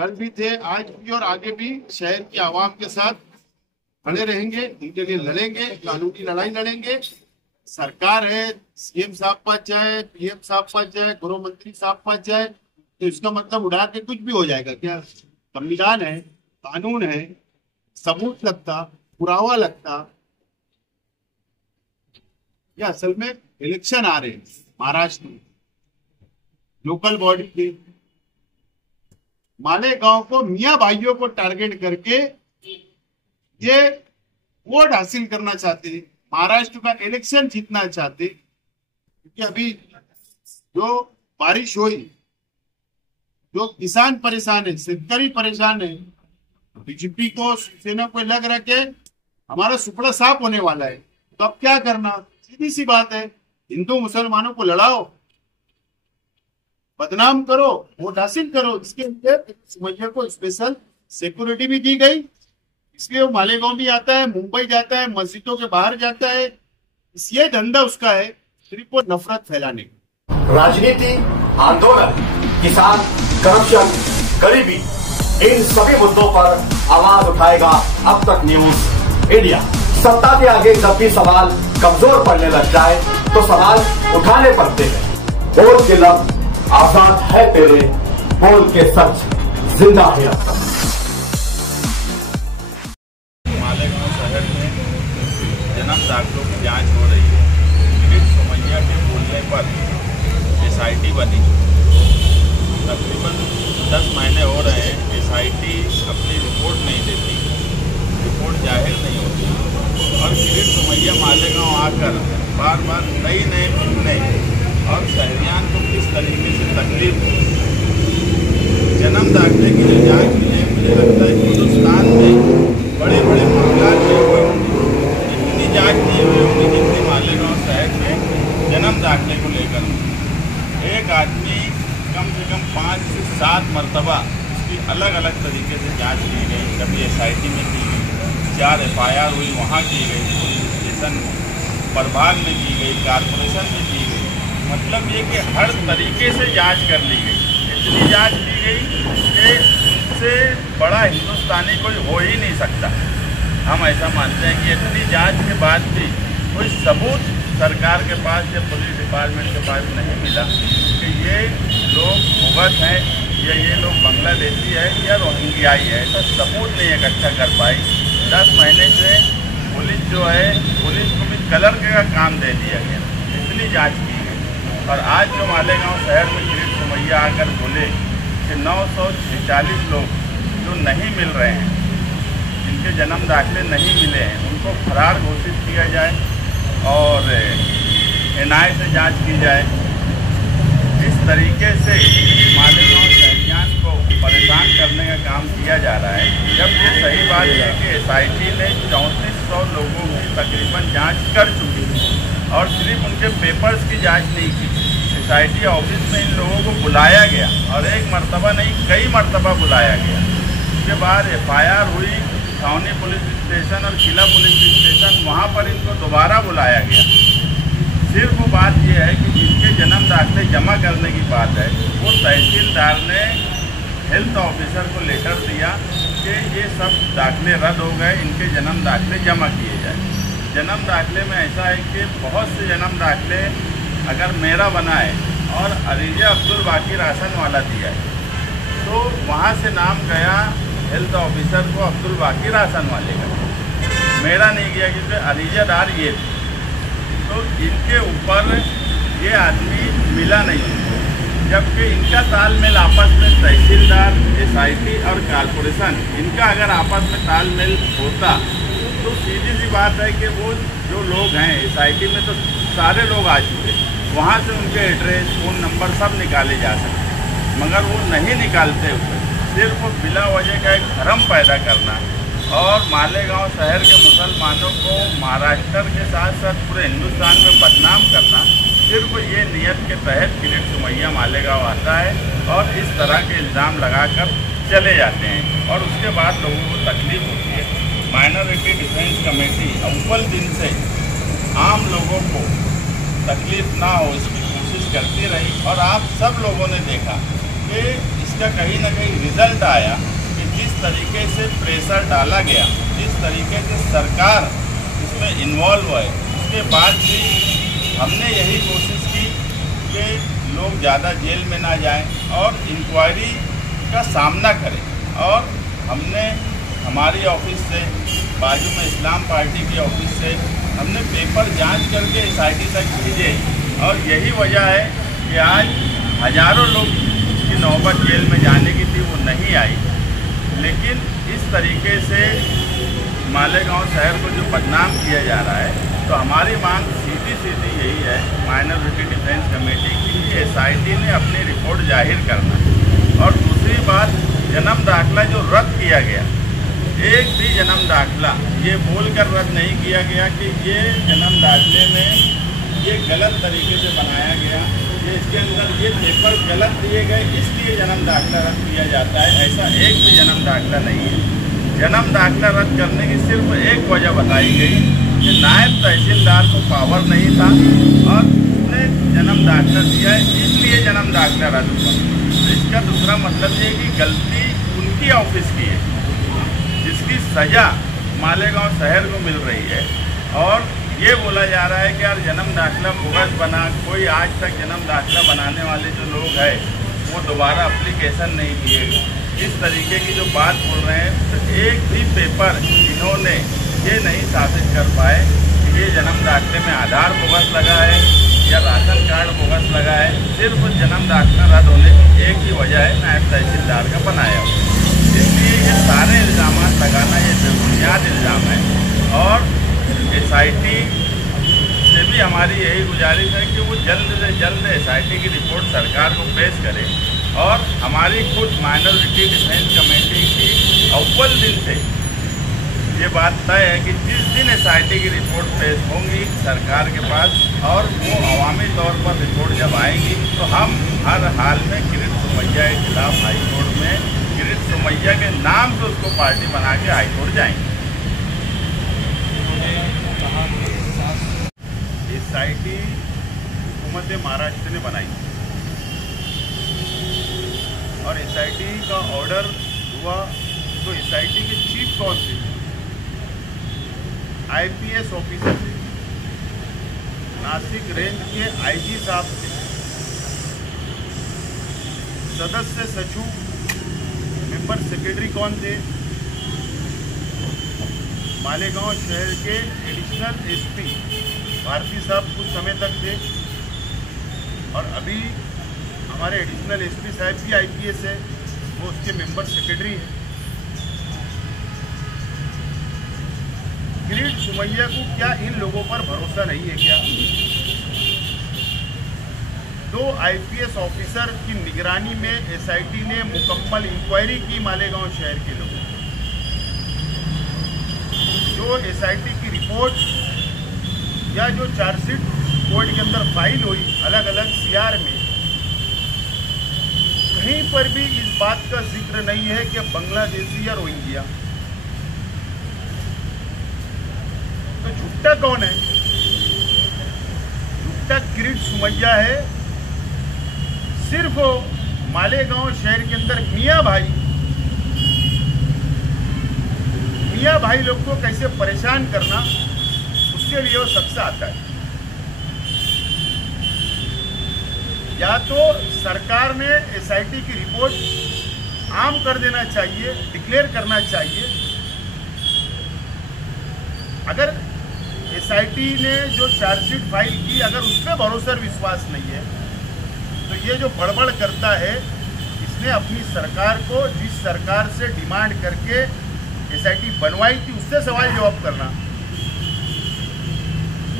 कल भी थे, आज भी और आगे भी शहर की आवाम के साथ खड़े रहेंगे, इनके लिए लड़ेंगे, कानूनी लड़ाई लड़ेंगे। सरकार है, सीएम साहब पास जाए, पीएम साहब पास जाए, गृह मंत्री साहब पास जाए, तो इसका मतलब उड़ा के कुछ भी हो जाएगा क्या? संविधान है, कानून है, सबूत लगता, पुरावा लगता। या असल में इलेक्शन आ रहे हैं महाराष्ट्र में, लोकल बॉडी के मालेगांव को, मियां भाइयों को टारगेट करके ये वोट हासिल करना चाहते हैं, महाराष्ट्र का इलेक्शन जीतना चाहते, क्योंकि अभी जो बारिश हुई, जो किसान परेशान है, शेतकरी परेशान है, बीजेपी को, शिवसेना को लग रहा है हमारा सुपड़ा साफ होने वाला है। तो अब क्या करना? सीधी सी बात है, हिंदू मुसलमानों को लड़ाओ, बदनाम करो, वोट हासिल करो। इसके लिए सुमैया को स्पेशल सिक्योरिटी भी दी गई, इसलिए वो मालेगांव भी आता है, मुंबई जाता है, मस्जिदों के बाहर जाता है। ये धंधा उसका है, सिर्फ वो नफरत फैलाने का। राजनीति, आंदोलन, किसान, करप्शन, गरीबी, इन सभी मुद्दों पर आवाज उठाएगा अब तक न्यूज इंडिया। सत्ता के आगे जब भी सवाल कमजोर पड़ने लग जाए तो सवाल उठाने पड़ते हैं। बोल के लफ्ज आजाद है तेरे, बोल के सच जिंदा है अब तक। मालेगांव शहर में जन्म दाखिलों की जांच हो रही है। किरीट सोमैया के बोलने पर एसआईटी बनी, तकरीबन 10 महीने हो रहे हैं। एसआईटी अपनी रिपोर्ट नहीं देती, रिपोर्ट जाहिर नहीं होती, और किरीट सोमैया मालेगांव आकर बार बार नए घूमने और शहरियान को किस तरीके से तकलीफ हो। जन्म दाखिले की जो जाँच मिले, मुझे लगता है हिंदुस्तान में बड़े बड़े मामला नहीं हुए होंगे, इतनी जाँच नहीं हुई होंगी जितनी मालेगांव शहर में जन्म दाखिले को लेकर। एक आदमी कम से कम 5 से 7 मरतबा उसकी अलग अलग तरीके से जांच की गई। कभी एसआईटी में की गई, 4 FIR हुई, वहाँ की गई, पुलिस स्टेशन में, प्रभाग में की गई, कारपोरेशन में की गई। मतलब ये कि हर तरीके से जांच कर ली गई। इतनी जांच की गई कि इससे बड़ा हिंदुस्तानी कोई हो ही नहीं सकता। हम ऐसा मानते हैं कि इतनी जांच के बाद भी कोई सबूत सरकार के पास या पुलिस डिपार्टमेंट के पास नहीं मिला कि ये लोग मुगल हैं या ये लोग बांग्लादेशी है या रोहिंग्याई है। ऐसा सबूत नहीं इकट्ठा कर पाई। 10 महीने से पुलिस जो है, पुलिस को भी कलर का काम दे दिया गया, इतनी जांच की गई। और आज जो मालेगांव शहर में किरीट सोमैया आकर बोले कि 946 लोग जो नहीं मिल रहे हैं, जिनके जन्म दाखिले नहीं मिले हैं, उनको फरार घोषित किया जाए और NIA से जांच की जाए। इस तरीके से मालेगांव शहरियान को परेशान करने का काम किया जा रहा है, जब ये सही बात है कि एसआईटी ने 3400 लोगों की तकरीबन जांच कर चुकी है और सिर्फ उनके पेपर्स की जांच नहीं की। एसआईटी ऑफिस में इन लोगों को बुलाया गया और एक मरतबा नहीं, कई मरतबा बुलाया गया। उसके बाद FIR हुई, छावनी पुलिस स्टेशन और किला पुलिस स्टेशन, वहाँ पर इनको दोबारा बुलाया गया। सिर्फ वो बात यह है कि जिनके जन्म दाखिले जमा करने की बात है, वो तहसीलदार ने हेल्थ ऑफिसर को लेटर दिया कि ये सब दाखिले रद्द हो गए, इनके जन्म दाखिले जमा किए जाए। जन्म दाखिले में ऐसा है कि बहुत से जन्म दाखिले अगर मेरा बना है और अरीजा अब्दुल बाकी राशन वाला दिया है, तो वहाँ से नाम गया हेल्थ ऑफिसर को अब्दुल बाकी राशन वाले का, मेरा नहीं गया क्योंकि अरीजादार ये। तो इनके ऊपर ये आदमी मिला नहीं, जबकि इनका तालमेल आपस में तहसीलदार, एसआईटी और कारपोरेशन, इनका अगर आपस में तालमेल होता तो सीधी सी बात है कि वो जो लोग हैं एसआईटी में, तो सारे लोग आ चुके, वहाँ से उनके एड्रेस, फ़ोन नंबर सब निकाले जा सकते, मगर वो नहीं निकालते हुए सिर्फ बिला वजह का एक भ्रम पैदा करना और मालेगांव शहर के मुसलमानों को महाराष्ट्र के साथ साथ पूरे हिंदुस्तान में बदनाम करना, सिर्फ ये नियत के तहत किरीट सोमैया मालेगांव आता है और इस तरह के इल्ज़ाम लगाकर चले जाते हैं और उसके बाद लोगों को तकलीफ होती है। माइनॉरिटी डिफेंस कमेटी अव्वल दिन से आम लोगों को तकलीफ ना हो इसकी कोशिश करती रही और आप सब लोगों ने देखा कि इस इसका कहीं ना कहीं रिजल्ट आया कि जिस तरीके से प्रेशर डाला गया, जिस तरीके से सरकार इसमें इन्वॉल्व है, उसके बाद भी हमने यही कोशिश की कि लोग ज़्यादा जेल में ना जाएं और इंक्वायरी का सामना करें। और हमने हमारी ऑफिस से, बाजू में इस्लाम पार्टी की ऑफिस से हमने पेपर जांच करके SIT तक भेजे और यही वजह है कि आज हज़ारों लोग की नौबत जेल में जाने की थी, वो नहीं आई। लेकिन इस तरीके से मालेगांव शहर को जो बदनाम किया जा रहा है, तो हमारी मांग सीधी यही है माइनॉरिटी डिफेंस कमेटी की, SIT ने अपनी रिपोर्ट जाहिर करना। और दूसरी बात, जन्म दाखिला जो रद्द किया गया, एक भी जन्म दाखिला ये बोलकर रद्द नहीं किया गया कि ये जन्म दाखिले में ये गलत तरीके से बनाया गया, ये इसके अंदर ये पेपर गलत दिए गए इसलिए जन्म दाखिला रद्द किया जाता है। ऐसा एक भी जन्म दाखिला नहीं है। जन्म दाखिला रद्द करने की सिर्फ एक वजह बताई गई कि नायब तहसीलदार को पावर नहीं था और उसने जन्म दाखिला दिया है, इसलिए जन्म दाखिला रद्द हुआ। तो इसका दूसरा मतलब ये है कि गलती उनकी ऑफिस की है, जिसकी सज़ा मालेगांव शहर को मिल रही है। और ये बोला जा रहा है कि यार जन्म दाखिला बोगस बना, कोई आज तक जन्म दाखिला बनाने वाले जो लोग हैं वो दोबारा एप्लीकेशन नहीं दिए। इस तरीके की जो बात बोल रहे हैं, तो एक भी पेपर इन्होंने ये नहीं साबित कर पाए कि ये जन्म दाखिले में आधार बोगस लगा है या राशन कार्ड बोगस लगा है। सिर्फ जन्म दाखिला रद्द होने की एक ही वजह है, नायब तहसीलदार का बनाया हुआ। इसलिए ये सारे इल्ज़ाम लगाना ये बेबुनियाद इल्ज़ाम है। और SIT से भी हमारी यही गुजारिश है कि वो जल्द से जल्द SIT की रिपोर्ट सरकार को पेश करे। और हमारी खुद माइनॉरिटी डिफेंस कमेटी की अव्वल दिन से ये बात तय है कि जिस दिन SIT की रिपोर्ट पेश होंगी सरकार के पास और वो अवामी तौर पर रिपोर्ट जब आएगी, तो हम हर हाल में किरीट सोमैया के खिलाफ हाईकोर्ट में किरीट सोमैया के नाम से उसको पार्टी बना के हाईकोर्ट जाएंगे। SIT हुकूमत महाराष्ट्र ने बनाई और SIT का ऑर्डर हुआ, तो SIT के चीफ कौन थे? IPS ऑफिसर थे, नासिक रेंज के IG साहब थे, सदस्य सचिव मेंबर सेक्रेटरी कौन थे? मालेगांव शहर के एडिशनल SP भारती साहब कुछ समय तक थे और अभी हमारे एडिशनल SP साहब भी IPS है, वो उसके मेंबर सेक्रेटरी हैं। किरीट सोमैया को क्या इन लोगों पर भरोसा नहीं है क्या? 2 IPS ऑफिसर की निगरानी में SIT ने मुकम्मल इंक्वायरी की मालेगांव शहर के लोगों, जो SIT की रिपोर्ट या जो चार्जशीट कोर्ट के अंदर फाइल हुई अलग अलग CR में, कहीं पर भी इस बात का जिक्र नहीं है कि बांग्लादेशी या रोहिंग्या। तो झुट्टा कौन है? झुट्टा किरीट सोमैया है। सिर्फ मालेगांव शहर के अंदर मियाँ भाई लोग को कैसे परेशान करना, उसके लिए वो सबसे आता है। या तो सरकार ने SIT की रिपोर्ट आम कर देना चाहिए, डिक्लेयर करना चाहिए। अगर SIT ने जो चार्जशीट फाइल की, अगर उस पर भरोसा विश्वास नहीं है, तो ये जो बड़बड़ करता है, इसने अपनी सरकार को, जिस सरकार से डिमांड करके SIT बनवाई थी, उससे सवाल जवाब करना।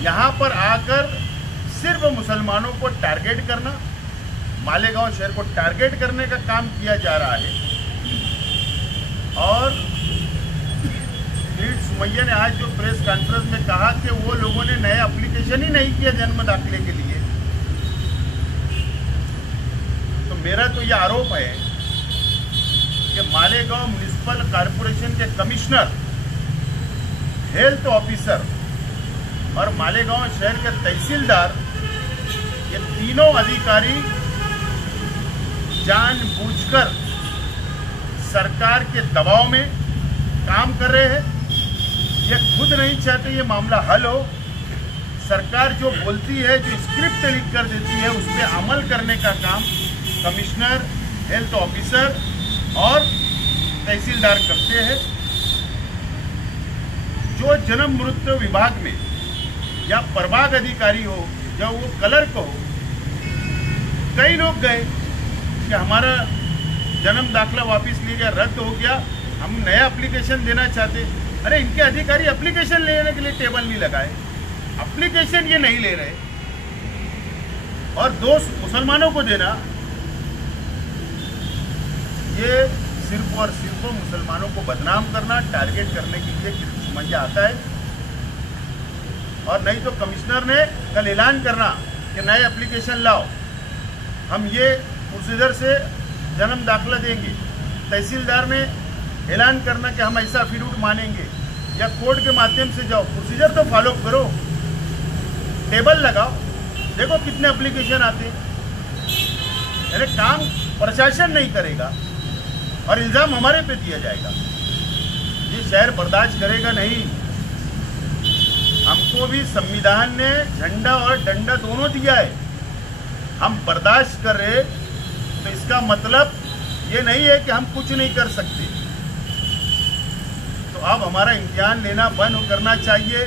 यहाँ पर आकर सिर्फ मुसलमानों को टारगेट करना, मालेगांव शहर को टारगेट करने का काम किया जा रहा है। और किरीट सोमैया ने आज जो प्रेस कॉन्फ्रेंस में कहा कि वो लोगों ने नया एप्लीकेशन ही नहीं किया जन्म दाखिले के लिए, तो मेरा तो ये आरोप है कि मालेगांव म्युनिसिपल कॉर्पोरेशन के कमिश्नर, हेल्थ ऑफिसर और मालेगांव शहर के तहसीलदार, ये तीनों अधिकारी जानबूझकर सरकार के दबाव में काम कर रहे हैं। ये खुद नहीं चाहते ये मामला हल हो। सरकार जो बोलती है, जो स्क्रिप्ट लिख कर देती है, उस पर अमल करने का काम कमिश्नर, हेल्थ ऑफिसर और तहसीलदार करते हैं। जो जन्म मृत्यु विभाग में या प्रभाग अधिकारी हो या वो क्लर्क हो, कई लोग गए कि हमारा जन्म दाखला वापस ले गया, रद्द हो गया, हम नया एप्लीकेशन देना चाहते। अरे इनके अधिकारी एप्लीकेशन लेने के लिए टेबल नहीं लगाए, एप्लीकेशन ये नहीं ले रहे। और दोष मुसलमानों को देना, ये सिर्फ और सिर्फ मुसलमानों को बदनाम करना, टारगेट करने के लिए समझ आता है। और नहीं तो कमिश्नर ने कल ऐलान करना कि नए एप्लीकेशन लाओ, हम ये प्रोसीजर से जन्म दाखला देंगे। तहसीलदार ने ऐलान करना कि हम ऐसा एफिडेविट मानेंगे, या कोर्ट के माध्यम से जाओ। प्रोसीजर तो फॉलो करो, टेबल लगाओ, देखो कितने एप्लीकेशन आते हैं। अरे काम प्रशासन नहीं करेगा और इल्जाम हमारे पे दिया जाएगा, ये शहर बर्दाश्त करेगा नहीं। हमको भी संविधान ने झंडा और डंडा दोनों दिया है, हम बर्दाश्त कर रहे तो इसका मतलब ये नहीं है कि हम कुछ नहीं कर सकते। तो अब हमारा इम्तिहान लेना बंद करना चाहिए।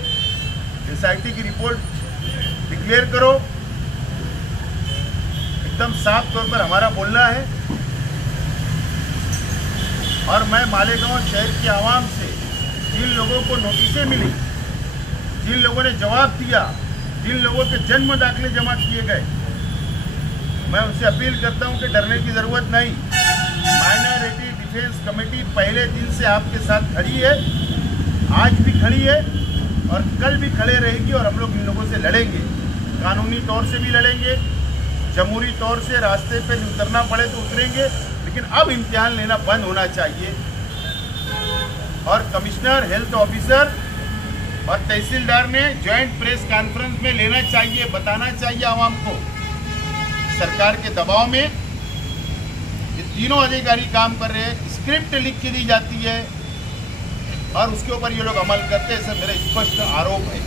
एसआईटी की रिपोर्ट डिक्लेयर करो, एकदम साफ तौर पर हमारा बोलना है। और मैं मालेगांव शहर की आवाम से, जिन लोगों को नोटिसें मिली, जिन लोगों ने जवाब दिया, जिन लोगों के जन्म दाखले जमा किए गए, मैं उनसे अपील करता हूं कि डरने की जरूरत नहीं। माइनॉरिटी डिफेंस कमेटी पहले दिन से आपके साथ खड़ी है, आज भी खड़ी है और कल भी खड़े रहेगी। और हम लोग इन लोगों से लड़ेंगे, कानूनी तौर से भी लड़ेंगे, जमहूरी तौर से रास्ते पे उतरना पड़े तो उतरेंगे, लेकिन अब इम्तिहान लेना बंद होना चाहिए। और कमिश्नर, हेल्थ ऑफिसर और तहसीलदार ने ज्वाइंट प्रेस कॉन्फ्रेंस में लेना चाहिए, बताना चाहिए आवाम को। सरकार के दबाव में ये तीनों अधिकारी काम कर रहे हैं, स्क्रिप्ट लिख के दी जाती है और उसके ऊपर ये लोग अमल करते हैं, ऐसा मेरा स्पष्ट आरोप है।